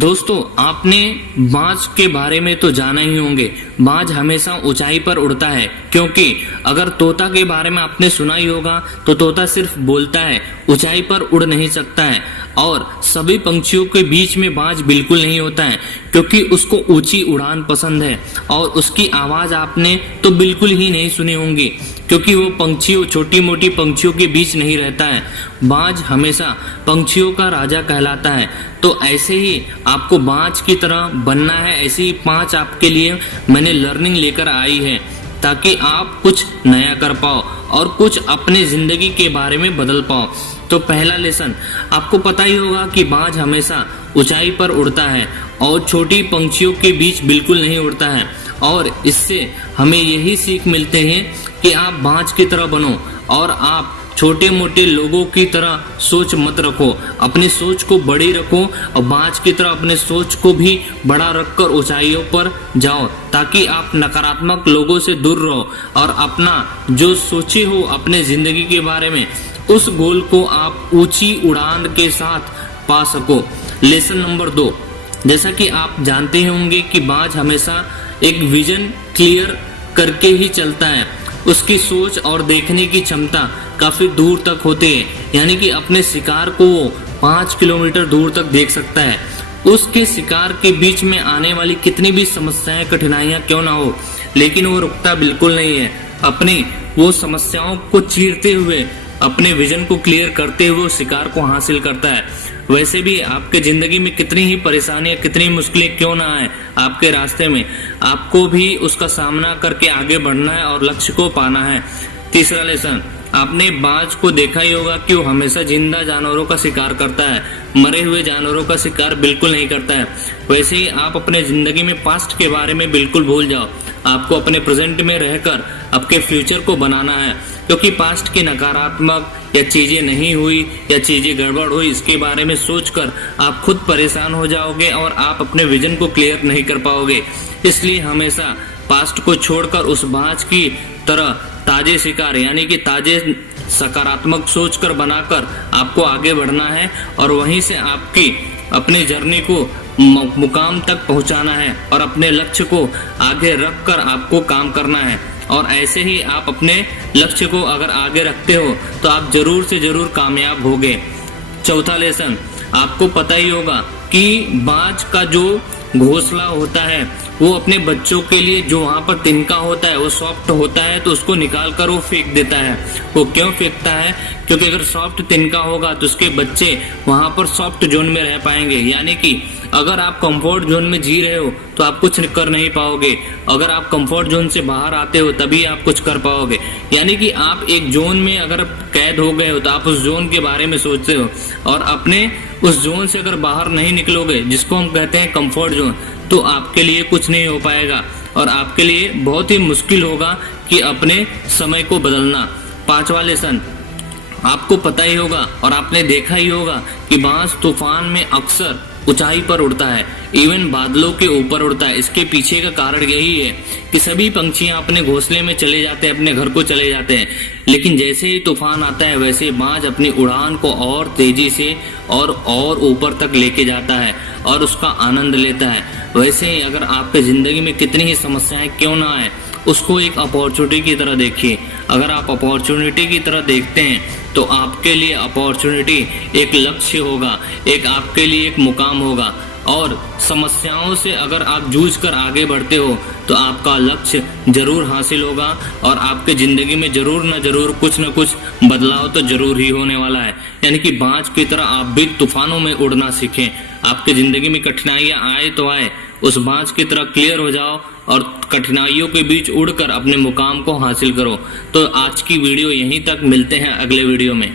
दोस्तों, आपने बाज के बारे में तो जाना ही होंगे। बाज हमेशा ऊंचाई पर उड़ता है, क्योंकि अगर तोता के बारे में आपने सुना ही होगा तो तोता सिर्फ बोलता है, ऊंचाई पर उड़ नहीं सकता है। और सभी पंछियों के बीच में बाज बिल्कुल नहीं होता है, क्योंकि उसको ऊंची उड़ान पसंद है। और उसकी आवाज आपने तो बिल्कुल ही नहीं सुनी होंगी, क्योंकि वो पंछियों छोटी मोटी पंछियों के बीच नहीं रहता है। बाज हमेशा पंछियों का राजा कहलाता है। तो ऐसे ही आपको बाज की तरह बनना है। ऐसे ही 5 आपके लिए मैंने लर्निंग लेकर आई है, ताकि आप कुछ नया कर पाओ और कुछ अपने जिंदगी के बारे में बदल पाओ। तो पहला लेसन, आपको पता ही होगा कि बाज हमेशा ऊंचाई पर उड़ता है और छोटी पंछियों के बीच बिल्कुल नहीं उड़ता है। और इससे हमें यही सीख मिलते हैं कि आप बाज की तरह बनो और आप छोटे मोटे लोगों की तरह सोच मत रखो। अपनी सोच को बड़ी रखो और बाज की तरह अपने सोच को भी बड़ा रखकर ऊंचाइयों पर जाओ, ताकि आप नकारात्मक लोगों से दूर रहो और अपना जो सोचे हो अपने जिंदगी के बारे में, उस गोल को आप ऊंची उड़ान के साथ पा सको। लेसन नंबर 2, जैसा कि आप जानते ही होंगे कि बाज हमेशा एक विजन क्लियर करके ही चलता है। उसकी सोच और देखने की क्षमता काफी दूर तक होती है, यानी कि अपने शिकार को वो 5 किलोमीटर दूर तक देख सकता है। उसके शिकार के बीच में आने वाली कितनी भी समस्याएं कठिनाइयां क्यों ना हो, लेकिन वो रुकता बिल्कुल नहीं है। अपनी वो समस्याओं को चीरते हुए, अपने विजन को क्लियर करते हुए शिकार को हासिल करता है। वैसे भी आपके जिंदगी में कितनी ही परेशानियां, कितनी मुश्किलें क्यों ना आए आपके रास्ते में, आपको भी उसका सामना करके आगे बढ़ना है और लक्ष्य को पाना है। तीसरा लेसन, आपने बाज को देखा ही होगा कि वो हमेशा जिंदा जानवरों का शिकार करता है, मरे हुए जानवरों का शिकार बिल्कुल नहीं करता है। वैसे ही आप अपने जिंदगी में पास्ट के बारे में बिल्कुल भूल जाओ। आपको अपने प्रेजेंट में रहकर आपके फ्यूचर को बनाना है, क्योंकि पास्ट की नकारात्मक या चीजें नहीं हुई या चीजें गड़बड़ हुई, इसके बारे में सोचकर आप खुद परेशान हो जाओगे और आप अपने विजन को क्लियर नहीं कर पाओगे। इसलिए हमेशा पास्ट को छोड़कर उस बाज की तरह ताजे शिकार, यानी कि ताजे सकारात्मक सोचकर बनाकर आपको आगे बढ़ना है और वहीं से आपकी अपनी जर्नी को मुकाम तक पहुंचाना है और अपने लक्ष्य को आगे रखकर आपको काम करना है। और ऐसे ही आप अपने लक्ष्य को अगर आगे रखते हो तो आप जरूर से जरूर कामयाब होगे। चौथा लेसन, आपको पता ही होगा कि बाज का जो घोंसला होता है वो अपने बच्चों के लिए, जो वहाँ पर तिनका होता है वो सॉफ्ट होता है, तो उसको निकाल कर वो फेंक देता है। वो क्यों फेंकता है? क्योंकि अगर सॉफ्ट तिनका होगा तो उसके बच्चे वहाँ पर सॉफ्ट जोन में रह पाएंगे। यानी कि अगर आप कंफर्ट जोन में जी रहे हो तो आप कुछ कर नहीं पाओगे। अगर आप कंफर्ट जोन से बाहर आते हो तभी आप कुछ कर पाओगे। यानी कि आप एक जोन में अगर कैद हो गए हो तो आप उस जोन के बारे में सोचते हो, और अपने उस जोन से अगर बाहर नहीं निकलोगे, जिसको हम कहते हैं कंफर्ट जोन, तो आपके लिए कुछ नहीं हो पाएगा और आपके लिए बहुत ही मुश्किल होगा कि अपने समय को बदलना। पांचवा लेसन, आपको पता ही होगा और आपने देखा ही होगा कि बाज तूफान में अक्सर ऊंचाई पर उड़ता है, इवन बादलों के ऊपर उड़ता है। इसके पीछे का कारण यही है कि सभी पंछियां अपने घोंसले में चले जाते हैं, अपने घर को चले जाते हैं, लेकिन जैसे ही तूफान आता है वैसे बाज अपनी उड़ान को और तेजी से और ऊपर तक लेके जाता है और उसका आनंद लेता है। वैसे ही अगर आपके जिंदगी में कितनी ही समस्याएं क्यों ना आए, उसको एक अपॉर्चुनिटी की तरह देखिए। अगर आप अपॉर्चुनिटी की तरह देखते हैं तो आपके लिए अपॉर्चुनिटी एक लक्ष्य होगा, एक आपके लिए एक मुकाम होगा। और समस्याओं से अगर आप जूझ कर आगे बढ़ते हो तो आपका लक्ष्य जरूर हासिल होगा और आपके जिंदगी में जरूर न जरूर कुछ न कुछ बदलाव तो जरूर ही होने वाला है। यानी कि बाज की तरह आप भी तूफानों में उड़ना सीखें। आपके जिंदगी में कठिनाइयां आए तो आए, उस बाज की तरह क्लियर हो जाओ और कठिनाइयों के बीच उड़कर अपने मुकाम को हासिल करो। तो आज की वीडियो यहीं तक, मिलते हैं अगले वीडियो में।